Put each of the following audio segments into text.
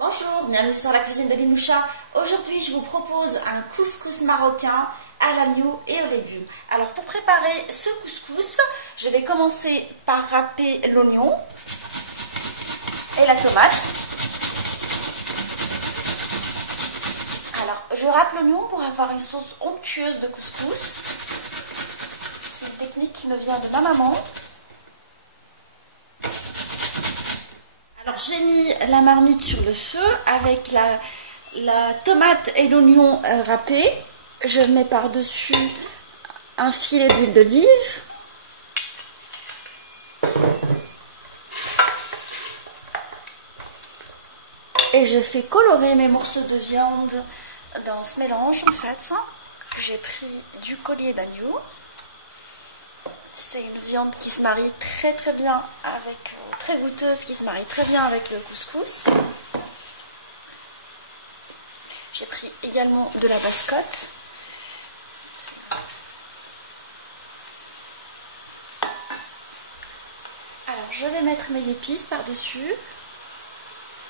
Bonjour, bienvenue sur la cuisine de Linoucha. Aujourd'hui, je vous propose un couscous marocain à l'agneau et aux légumes. Alors, pour préparer ce couscous, je vais commencer par râper l'oignon et la tomate. Alors, je râpe l'oignon pour avoir une sauce onctueuse de couscous. C'est une technique qui me vient de ma maman. Alors, j'ai mis la marmite sur le feu avec la tomate et l'oignon râpés. Je mets par-dessus un filet d'huile d'olive. Et je fais colorer mes morceaux de viande dans ce mélange en fait. J'ai pris du collier d'agneau. C'est une viande qui se marie très bien avec, très goûteuse, qui se marie très bien avec le couscous. J'ai pris également de la bascotte. Alors je vais mettre mes épices par-dessus.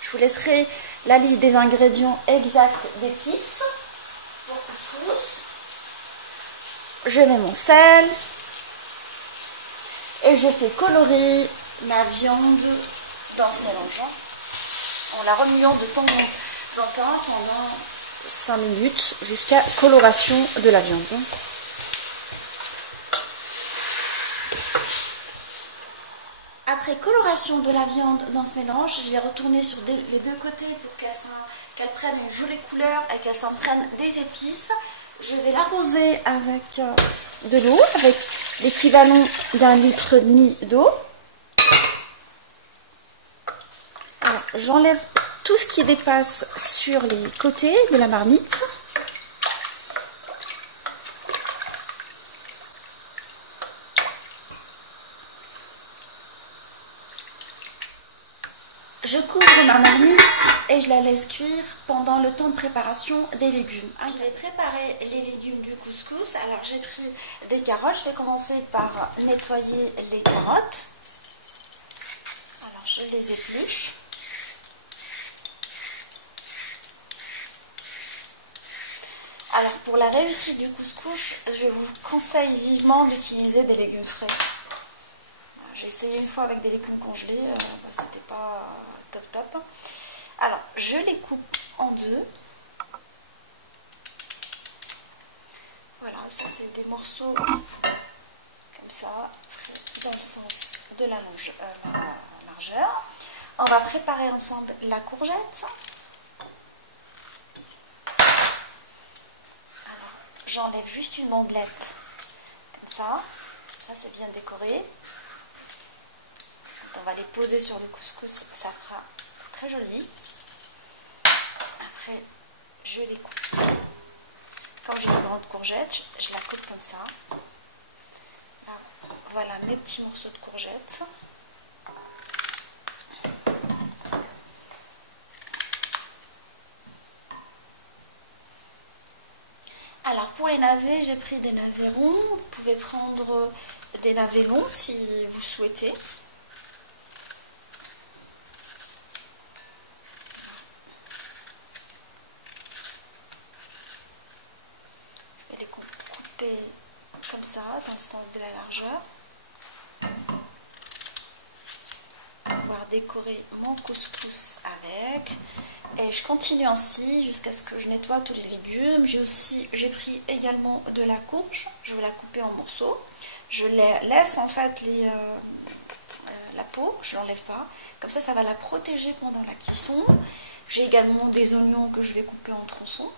Je vous laisserai la liste des ingrédients exacts d'épices pour couscous. Je mets mon sel. Et je fais colorer ma viande dans ce mélange en la remuant de temps en temps pendant 5 minutes jusqu'à coloration de la viande. Après coloration de la viande dans ce mélange, je vais retourner sur les deux côtés pour qu'elle prenne une jolie couleur et qu'elle s'en prenne des épices. Je vais l'arroser avec de l'eau, avec l'équivalent d'1,5 litre d'eau. Alors, j'enlève tout ce qui dépasse sur les côtés de la marmite. Je couvre ma marmite et je la laisse cuire pendant le temps de préparation des légumes. Je vais préparer les légumes du couscous. Alors j'ai pris des carottes. Je vais commencer par nettoyer les carottes. Alors je les épluche. Alors pour la réussite du couscous, je vous conseille vivement d'utiliser des légumes frais. J'ai essayé une fois avec des légumes congelés, c'était pas top. Alors, je les coupe en deux. Voilà, ça c'est des morceaux comme ça, dans le sens de la largeur. On va préparer ensemble la courgette. Alors, j'enlève juste une bandelette comme ça. Ça c'est bien décoré. On va les poser sur le couscous, ça fera très joli. Après, je les coupe. Quand j'ai une grande courgette, je la coupe comme ça. Là, voilà mes petits morceaux de courgette. Alors pour les navets, j'ai pris des navets ronds. Vous pouvez prendre des navets longs si vous souhaitez. Comme ça, dans le sens de la largeur, pour pouvoir décorer mon couscous avec. Et je continue ainsi jusqu'à ce que je nettoie tous les légumes. J'ai pris également de la courge, je vais la couper en morceaux. Je laisse en fait la peau, je ne l'enlève pas. Comme ça va la protéger pendant la cuisson. J'ai également des oignons que je vais couper en tronçons,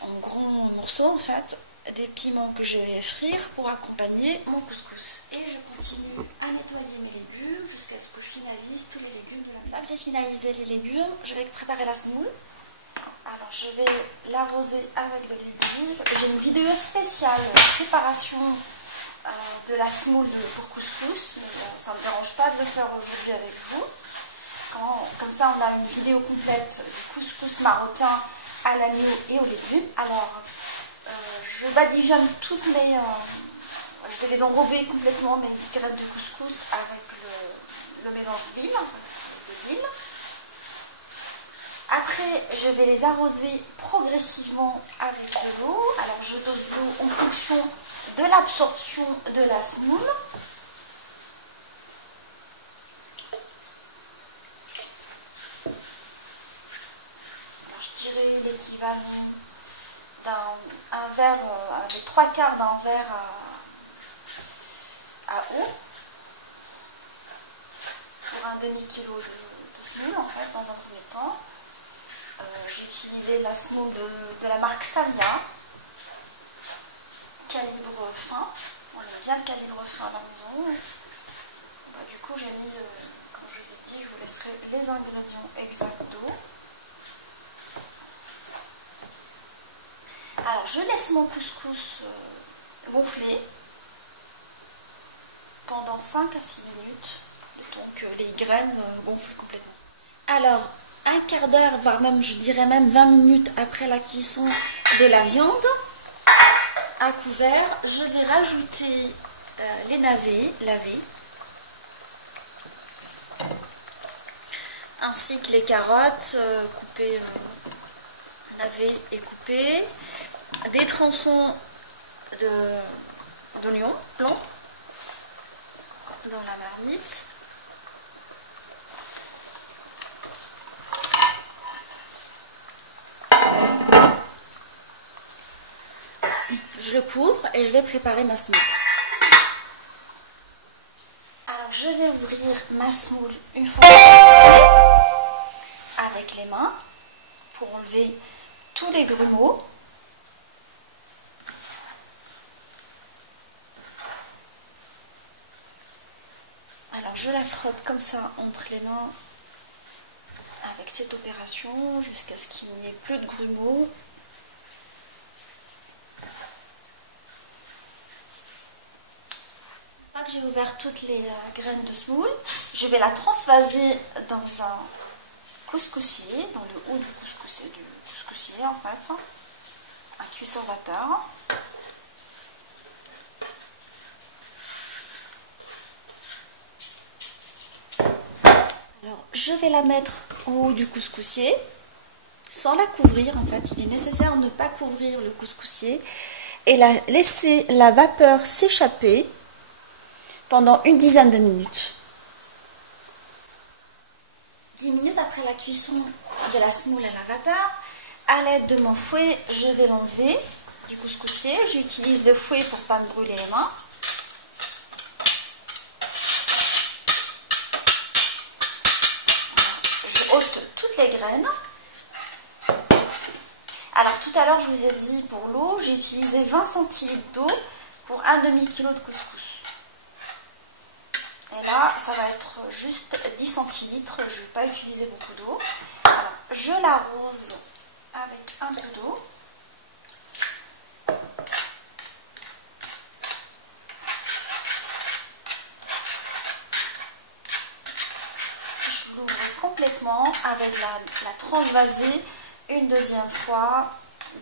en gros morceaux en fait. Des piments que je vais frire pour accompagner mon couscous. Et je continue à nettoyer mes légumes jusqu'à ce que je finalise tous les légumes de la fois que j'ai finalisé les légumes, je vais préparer la semoule. Alors je vais l'arroser avec de l'huile d'olive. J'ai une vidéo spéciale préparation de la semoule pour couscous, mais ça ne me dérange pas de le faire aujourd'hui avec vous. Comme ça on a une vidéo complète du couscous marocain à l'agneau et aux légumes. Alors je badigeonne toutes mes... je vais les enrober complètement mes graines de couscous avec le mélange d'huile. Après, je vais les arroser progressivement avec de l'eau. Alors, je dose l'eau en fonction de l'absorption de la semoule. Alors, je dirais l'équivalent d'un verre, avec 3/4 d'un verre à eau. Pour un demi-kilo de semoule, en fait, dans un premier temps. J'ai utilisé la semoule de la marque Samia, calibre fin. On aime bien le calibre fin à la maison. Du coup, j'ai mis, comme je vous ai dit, je vous laisserai les ingrédients exacts d'eau. Alors, je laisse mon couscous gonfler pendant 5 à 6 minutes, le temps que les graines gonflent complètement. Alors, un quart d'heure, voire même, je dirais même 20 minutes après la cuisson de la viande, à couvert, je vais rajouter les navets lavés, ainsi que les carottes coupées, lavées et coupées, des tronçons d'oignons blancs dans la marmite. Je le couvre et je vais préparer ma semoule. Alors je vais ouvrir ma semoule une fois avec les mains pour enlever tous les grumeaux. Alors je la frotte comme ça entre les mains avec cette opération jusqu'à ce qu'il n'y ait plus de grumeaux. Une fois que j'ai ouvert toutes les graines de semoule, je vais la transvaser dans un couscoussier, dans le haut du couscoussier en fait, un cuisson vapeur. Alors, je vais la mettre en haut du couscoussier, sans la couvrir en fait. Il est nécessaire de ne pas couvrir le couscoussier et laisser la vapeur s'échapper pendant une dizaine de minutes. 10 minutes après la cuisson de la semoule à la vapeur, à l'aide de mon fouet, je vais l'enlever du couscoussier. J'utilise le fouet pour ne pas me brûler les mains. Je ôte toutes les graines. Alors tout à l'heure, je vous ai dit pour l'eau, j'ai utilisé 20 centilitres d'eau pour un demi-kilo de couscous. Et là, ça va être juste 10 centilitres, je ne vais pas utiliser beaucoup d'eau. Alors, je l'arrose avec un peu d'eau. Je l'ouvre complètement avec la transvaser une deuxième fois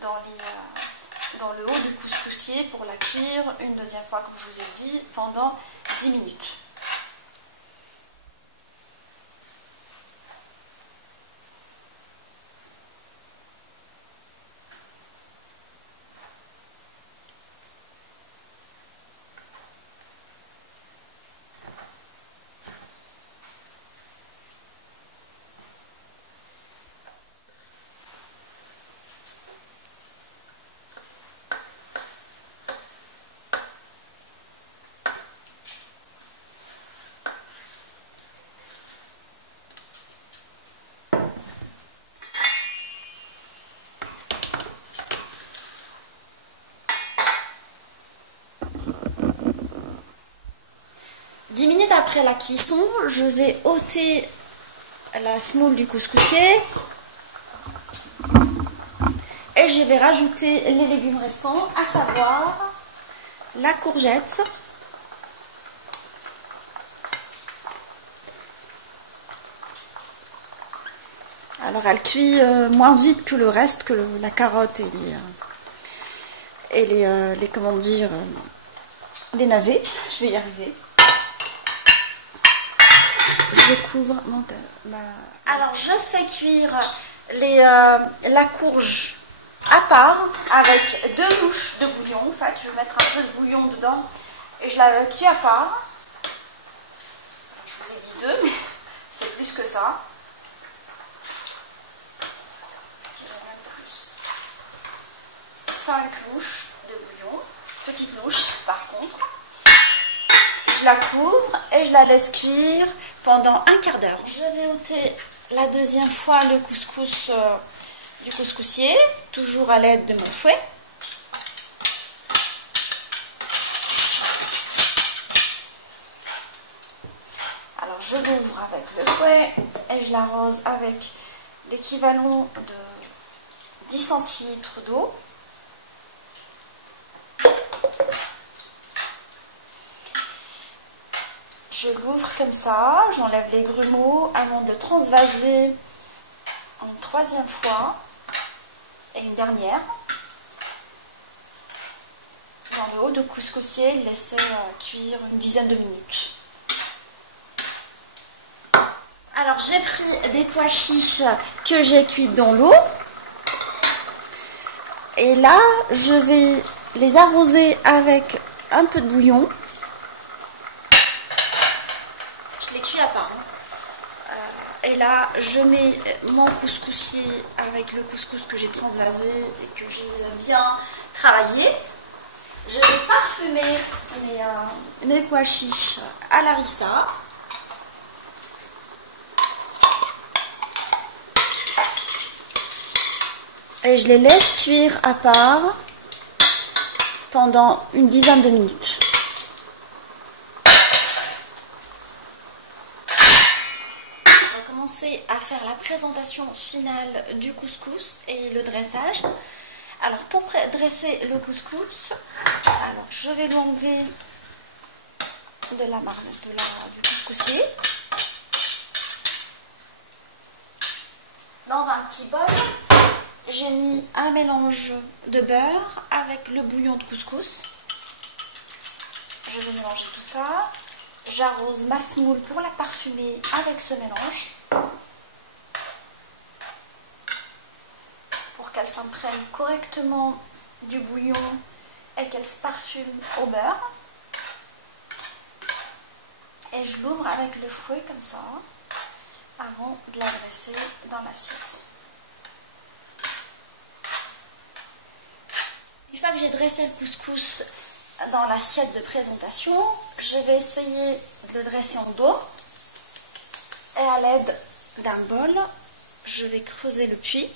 dans le haut du couscoussier pour la cuire une deuxième fois, comme je vous ai dit, pendant 10 minutes. Après la cuisson, je vais ôter la semoule du couscoussier et je vais rajouter les légumes restants, à savoir la courgette, alors elle cuit moins vite que le reste, que la carotte et les comment dire, les navets. Je vais y arriver. Je couvre alors je fais cuire la courge à part avec 2 louches de bouillon. En fait, je vais mettre un peu de bouillon dedans et je la cuis à part. Je vous ai dit 2, mais c'est plus que ça. Je vais mettre plus. 5 louches de bouillon, petite louche par contre. Je la couvre et je la laisse cuire pendant un quart d'heure. Je vais ôter la deuxième fois le couscous du couscoussier, toujours à l'aide de mon fouet. Alors je l'ouvre avec le fouet et je l'arrose avec l'équivalent de 10 centilitres d'eau. Je l'ouvre comme ça, j'enlève les grumeaux avant de le transvaser une 3e fois et une dernière dans le haut de couscoussier, laisser cuire une dizaine de minutes. Alors j'ai pris des pois chiches que j'ai cuits dans l'eau et là je vais les arroser avec un peu de bouillon. Je les cuis à part. Et là, je mets mon couscoussier avec le couscous que j'ai transvasé et que j'ai bien travaillé. Je vais parfumer mes pois chiches à la harissa. Et je les laisse cuire à part pendant une dizaine de minutes. À faire la présentation finale du couscous et le dressage. Alors pour dresser le couscous, alors je vais lui enlever de la marmite du couscoussier. Dans un petit bol, j'ai mis un mélange de beurre avec le bouillon de couscous. Je vais mélanger tout ça. J'arrose ma semoule pour la parfumer avec ce mélange. Pour qu'elle s'imprègne correctement du bouillon et qu'elle se parfume au beurre. Et je l'ouvre avec le fouet comme ça, avant de la dresser dans l'assiette. Une fois que j'ai dressé le couscous dans l'assiette de présentation, je vais essayer de le dresser en dos. Et à l'aide d'un bol, je vais creuser le puits.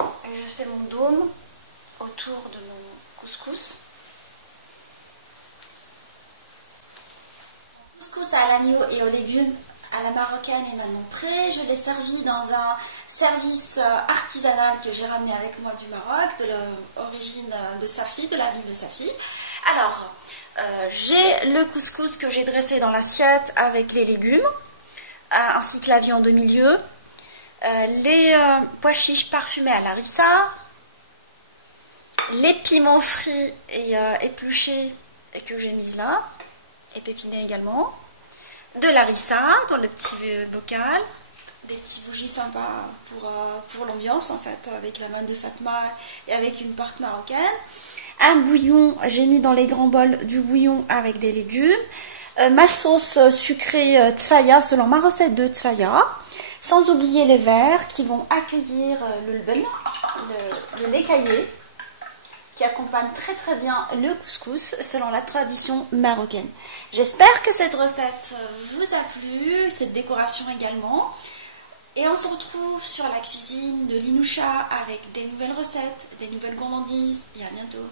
Et je fais mon dôme autour de mon couscous. Le couscous à l'agneau et aux légumes à la marocaine est maintenant prêt. Je l'ai servi dans un service artisanal que j'ai ramené avec moi du Maroc, de l'origine de Safi, de la ville de Safi. Alors, j'ai le couscous que j'ai dressé dans l'assiette avec les légumes, ainsi que la viande au milieu, les pois chiches parfumés à la harissa, les piments frits et épluchés et que j'ai mis là, et pépinés également, de la harissa dans le petit bocal, des petits bougies sympas pour l'ambiance en fait, avec la manne de Fatma et avec une porte marocaine. Un bouillon, j'ai mis dans les grands bols du bouillon avec des légumes. Ma sauce sucrée tfaya selon ma recette de tfaya. Sans oublier les verres qui vont accueillir le lben, le lait caillé, qui accompagne très très bien le couscous selon la tradition marocaine. J'espère que cette recette vous a plu, cette décoration également. Et on se retrouve sur la cuisine de Linoucha avec des nouvelles recettes, des nouvelles gourmandises et à bientôt.